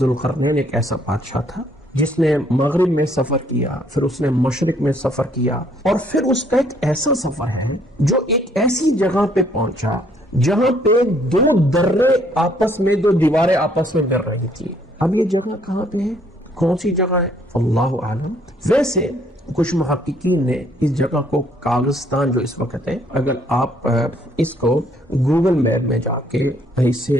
ذوالقرنین ایک ایسا بادشاہ تھا جس نے مغرب میں سفر کیا، پھر اس نے مشرق میں سفر کیا، اور پھر اس کا ایک ایسا سفر ہے جو ایک ایسی جگہ پہ پہنچا جہاں پہ دو درے آپس میں، دو دیواریں آپس میں مل رہی تھی۔ اب یہ جگہ کہاں پہ ہے، کون سی جگہ ہے، اللہ عالم۔ ویسے کچھ محققین نے اس جگہ کو کاغستان جو اس وقت ہے، اگر آپ اس کو گوگل میپ میں جا کے اسے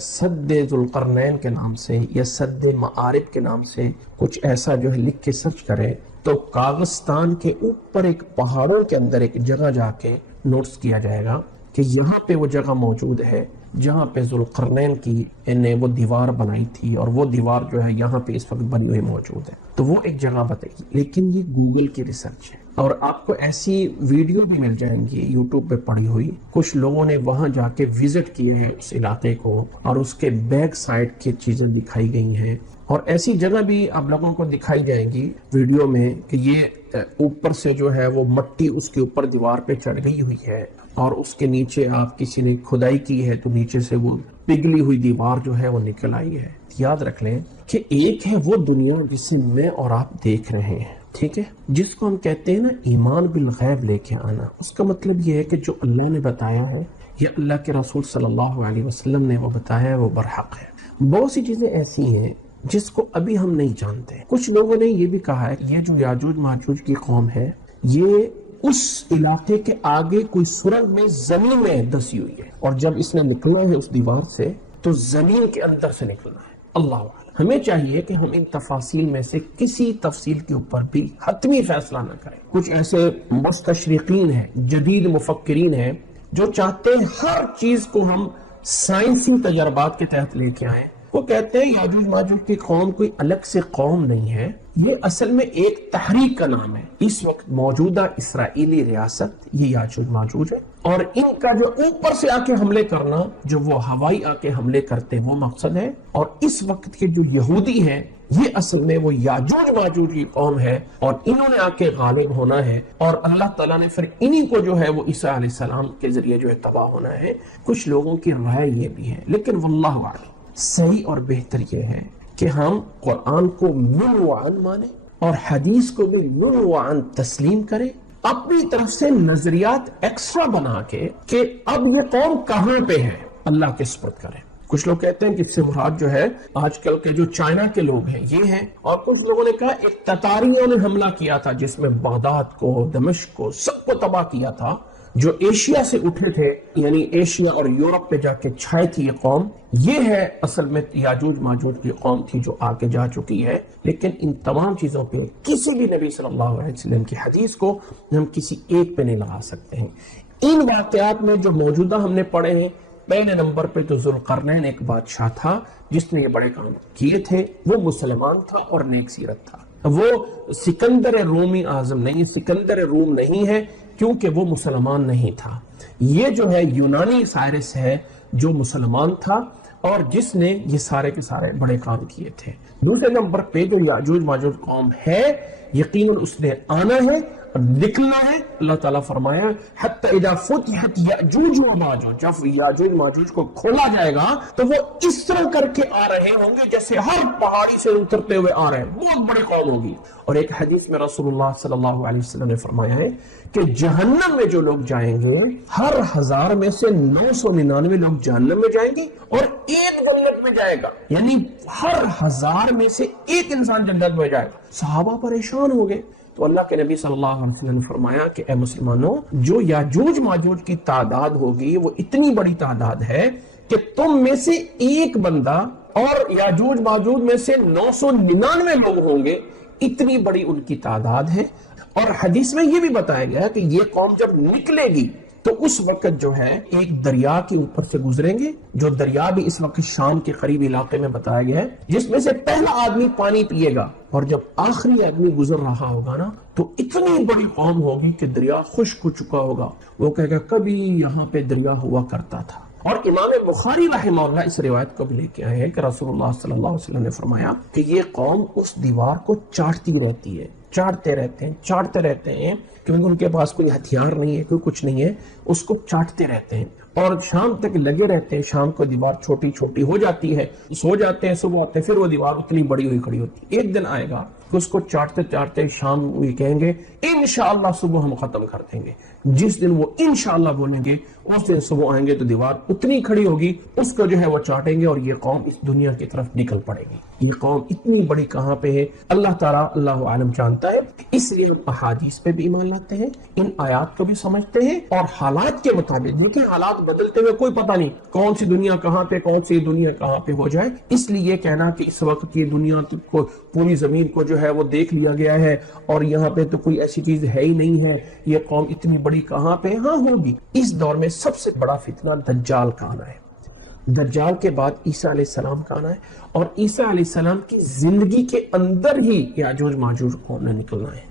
سد ذوالقرنین کے نام سے یا سد معارب کے نام سے کچھ ایسا جو ہے لکھ کے سرچ کریں تو کاغستان کے اوپر ایک پہاڑوں کے اندر ایک جگہ جا کے نوٹس کیا جائے گا کہ یہاں پہ وہ جگہ موجود ہے جہاں پہ ذوالقرنین کی نے وہ دیوار بنائی تھی، اور وہ دیوار جو ہے یہاں پہ اس وقت بنی ہوئی موجود ہے۔ تو وہ ایک جگہ بتائی، لیکن یہ گوگل کی ریسرچ ہے، اور آپ کو ایسی ویڈیو بھی مل جائیں گی یوٹیوب پہ پڑی ہوئی، کچھ لوگوں نے وہاں جا کے وزٹ کیے ہیں اس علاقے کو، اور اس کے بیک سائڈ کی چیزیں دکھائی گئی ہیں، اور ایسی جگہ بھی آپ لوگوں کو دکھائی جائے گی ویڈیو میں کہ یہ اوپر سے جو ہے وہ مٹی اس کے اوپر دیوار پہ چڑھ گئی ہوئی ہے، اور اس کے نیچے آپ کسی نے کھدائی کی ہے تو نیچے سے وہ پگھلی ہوئی دیوار جو ہے وہ نکل آئی ہے۔ یاد رکھ لیں کہ ایک ہے وہ دنیا جسے میں اور آپ دیکھ رہے ہیں، ٹھیک ہے، جس کو ہم کہتے ہیں نا ایمان بالغیب لے کے آنا۔ اس کا مطلب یہ ہے کہ جو اللہ نے بتایا ہے یا اللہ کے رسول صلی اللہ علیہ وسلم نے وہ بتایا ہے وہ برحق ہے۔ بہت سی چیزیں ایسی ہیں جس کو ابھی ہم نہیں جانتے۔ کچھ لوگوں نے یہ بھی کہا ہے کہ یہ جو یاجوج ماجوج کی قوم ہے یہ اس علاقے کے آگے کوئی سرنگ میں زمین میں دسی ہوئی ہے، اور جب اس نے نکلنا ہے اس دیوار سے تو زمین کے اندر سے نکلنا ہے۔ اللہ عالم۔ ہمیں چاہیے کہ ہم ان تفاصیل میں سے کسی تفصیل کے اوپر بھی حتمی فیصلہ نہ کریں۔ کچھ ایسے مستشرقین ہیں، جدید مفکرین ہیں جو چاہتے ہیں ہر چیز کو ہم سائنسی تجربات کے تحت لے کے آئیں۔ وہ کہتے ہیں یاجوج ماجوج کی قوم کوئی الگ سے قوم نہیں ہے، یہ اصل میں ایک تحریک کا نام ہے۔ اس وقت موجودہ اسرائیلی ریاست یہ یاجوج ماجوج ہے، اور ان کا جو اوپر سے آ کے حملے کرنا، جو وہ ہوائی آ کے حملے کرتے وہ مقصد ہے، اور اس وقت کے جو یہودی ہیں یہ اصل میں وہ یاجوج ماجوج کی قوم ہے، اور انہوں نے آ کے غالب ہونا ہے، اور اللہ تعالیٰ نے پھر انہی کو جو ہے وہ عیسیٰ علیہ السلام کے ذریعے جو ہے تباہ ہونا ہے۔ کچھ لوگوں کی رائے یہ بھی ہے، لیکن واللہ اعلم صحیح اور بہتر یہ ہے کہ ہم قرآن کو من وعن مانیں اور حدیث کو بھی من وعن تسلیم کریں، اپنی طرف سے نظریات ایکسٹرا بنا کے کہ اب یہ قوم کہاں پہ ہے اللہ کے سپرد کریں۔ کچھ لوگ کہتے ہیں کہ اس سے مراد جو ہے آج کل کے جو چائنا کے لوگ ہیں یہ ہیں، اور کچھ لوگوں نے کہا ایک تتاریوں نے حملہ کیا تھا جس میں بغداد کو، دمشق کو، سب کو تباہ کیا تھا، جو ایشیا سے اٹھے تھے، یعنی ایشیا اور یورپ پہ جا کے چھائے تھی یہ قوم۔ یہ ہے اصل میں یاجوج ماجوج کی قوم تھی جو آگے جا چکی ہے۔ لیکن ان تمام چیزوں پہ کسی بھی نبی صلی اللہ علیہ وسلم کی حدیث کو ہم کسی ایک پہ نہیں لگا سکتے ہیں۔ ان واقعات میں جو موجودہ ہم نے پڑھے ہیں، پہلے نمبر پہ تو ذوالقرنین ایک بادشاہ تھا جس نے یہ بڑے کام کیے تھے، وہ مسلمان تھا اور نیک سیرت تھا۔ وہ سکندر رومی اعظم نہیں، سکندر روم نہیں ہے، کیونکہ وہ مسلمان نہیں تھا۔ یہ جو ہے یونانی سائرس ہے جو مسلمان تھا اور جس نے یہ سارے کے سارے بڑے کام کیے تھے۔ دوسرے نمبر پہ جو یاجوج ماجوج قوم ہے، یقیناً اس نے آنا ہے اور نکلنا ہے۔ اللہ تعالیٰ فرمایا حتی اذا فتحت یاجوج و ماجوج، جب یاجوج ماجوج کو کھولا جائے گا تو وہ اس طرح کر کے آ رہے ہوں گے جیسے ہر پہاڑی سے اترتے ہوئے آ رہے ہیں، بہت بڑی قوم ہوگی۔ اور ایک حدیث میں رسول اللہ صلی اللہ علیہ وسلم نے فرمایا ہے کہ جہنم میں جو لوگ جائیں گے، ہر 1000 میں سے 999 لوگ جہنم میں جائیں گے اور ایک جنت میں جائے گا، یعنی ہر 1000 میں سے ایک انسان جنت میں جائے گا۔ صحابہ پریشان ہو گئے تو اللہ کے نبی صلی اللہ علیہ وسلم نے فرمایا کہ اے مسلمانوں، جو یاجوج ماجوج کی تعداد ہوگی وہ اتنی بڑی تعداد ہے کہ تم میں سے ایک بندہ اور یاجوج ماجوج میں سے 999 لوگ ہوں گے، اتنی بڑی ان کی تعداد ہے۔ اور حدیث میں یہ بھی بتایا گیا ہے کہ یہ قوم جب نکلے گی تو اس وقت جو ہے ایک دریا کے اوپر سے گزریں گے، جو دریا بھی اس وقت شام کے قریب علاقے میں بتایا گیا ہے، جس میں سے پہلا آدمی پانی پیے گا، اور جب آخری آدمی گزر رہا ہوگا نا تو اتنی بڑی قوم ہوگی کہ دریا خشک ہو چکا ہوگا، وہ کہے گا کبھی یہاں پہ دریا ہوا کرتا تھا۔ اور امام بخاری رحمہ اللہ اس روایت کو بھی لے کے آئے ہیں کہ رسول اللہ صلی اللہ علیہ وسلم نے فرمایا کہ یہ قوم اس دیوار کو چاٹتی رہتی ہے، چاٹتے رہتے ہیں کیونکہ ان کے پاس کوئی ہتھیار نہیں ہے، کوئی کچھ نہیں ہے، اس کو چاٹتے رہتے ہیں اور شام تک لگے رہتے ہیں. شام کو دیوار چھوٹی چھوٹی ہو جاتی ہے، سو جاتے ہیں، صبح ہوتے ہیں، پھر وہ دیوار اتنی بڑی ہوئی کھڑی ہوتی ہے. ایک دن آئے گا کہ اس کو چاٹتے چاٹتے شام یہ کہیں گے انشاءاللہ صبح ہم ختم کر دیں گے. جس دن وہ انشاءاللہ بولیں گے اس دن صبح آئیں گے تو دیوار اتنی کھڑی ہوگی، اس کو جو ہے وہ چاٹیں گے اور یہ قوم اس دنیا کی طرف نکل پڑے گی. یہ قوم اتنی بڑی کہاں پہ ہے اللہ تعالیٰ اللہ عالم جانتا ہے. اس لیے ہم احادیث پہ بھی ایمان لاتے ہیں، ان آیات کو بھی سمجھتے ہیں اور حالات کے مطابق. دیکھیں حالات بدلتے ہوئے کوئی پتہ نہیں کون سی دنیا کہاں پہ، کون سی دنیا کہاں پہ ہو جائے. اس لیے کہنا کہ اس وقت یہ دنیا کو پوری زمین کو جو ہے وہ دیکھ لیا گیا ہے اور یہاں پہ تو کوئی ایسی چیز ہے ہی نہیں ہے، یہ قوم اتنی بڑی کہاں پہ. ہاں ہوگی. اس دور میں سب سے بڑا فتنہ دجال کا آنا ہے. دجال کے بعد عیسیٰ علیہ السلام کا آنا ہے اور عیسیٰ علیہ السلام کی زندگی کے اندر ہی یاجوج ماجوج قوم نے نکلنا ہے.